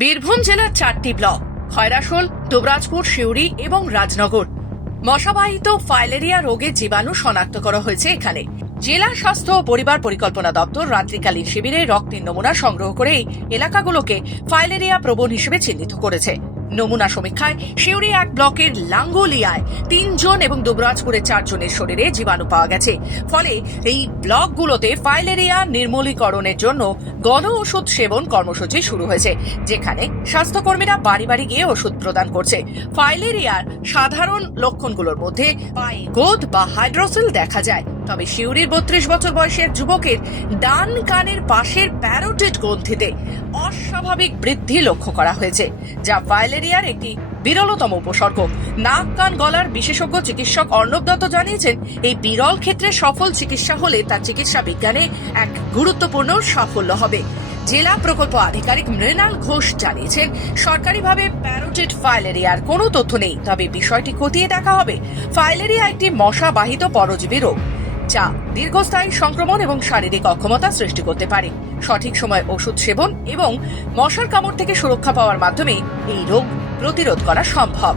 বীরভূম জেলার 4টি ব্লক খয়রাশোল, দুবরাজপুর, সিউড়ি এবং রাজনগর মশাবাহিত ফাইলেরিয়া রোগের জীবাণু শনাক্ত করা হয়েছে। এখানে জেলা স্বাস্থ্য ও পরিবার পরিকল্পনা দপ্তর রাত্রিকালীন শিবিরে রক্তের নমুনা সংগ্রহ করে এই এলাকাগুলোকে ফাইলেরিয়া প্রবণ হিসেবে চিহ্নিত করেছে। নমুনা সমীক্ষায় সিউড়ি 1 ব্লকের লাঙ্গুলিয়ায় 3 জন এবং দুবরাজপুরে 4 জনের শরীরে জীবাণু পাওয়া গেছে। ফলে এই ব্লকগুলোতে ফাইলেরিয়া নির্মূলীকরণের জন্য গণ ওষুধ সেবন কর্মসূচি শুরু হয়েছে, যেখানে স্বাস্থ্যকর্মীরা বাড়ি বাড়ি গিয়ে ওষুধ প্রদান করছে। ফাইলেরিয়ার সাধারণ লক্ষণগুলোর মধ্যে পায়ে গোদ বা হাইড্রোসেল দেখা যায়। তবে সিউড়ির 32 বছর বয়সের যুবকের ডান কানের পাশের প্যারোটিড গ্রন্থিতে অস্বাভাবিক বৃদ্ধি লক্ষ্য করা হয়েছে, যা ফাইলেরিয়ার একটি বিরলতম উপসর্গ। নাক, কান, গলার বিশেষজ্ঞ চিকিৎসক অর্ণব দত্ত জানিয়েছেন, এই বিরল ক্ষেত্রে সফল চিকিৎসা হলে তার চিকিৎসা বিজ্ঞানে এক গুরুত্বপূর্ণ সাফল্য হবে। জেলা প্রকল্প আধিকারিক মৃণাল ঘোষ জানিয়েছেন, সরকারিভাবে প্যারোটিড ফাইলেরিয়ার কোনো তথ্য নেই, তবে বিষয়টি খতিয়ে দেখা হবে। ফাইলেরিয়া একটি মশাবাহিত পরজীবী রোগ, যা দীর্ঘস্থায়ী সংক্রমণ এবং শারীরিক অক্ষমতা সৃষ্টি করতে পারে। সঠিক সময় ওষুধ সেবন এবং মশার কামড় থেকে সুরক্ষা পাওয়ার মাধ্যমে এই রোগ প্রতিরোধ করা সম্ভব।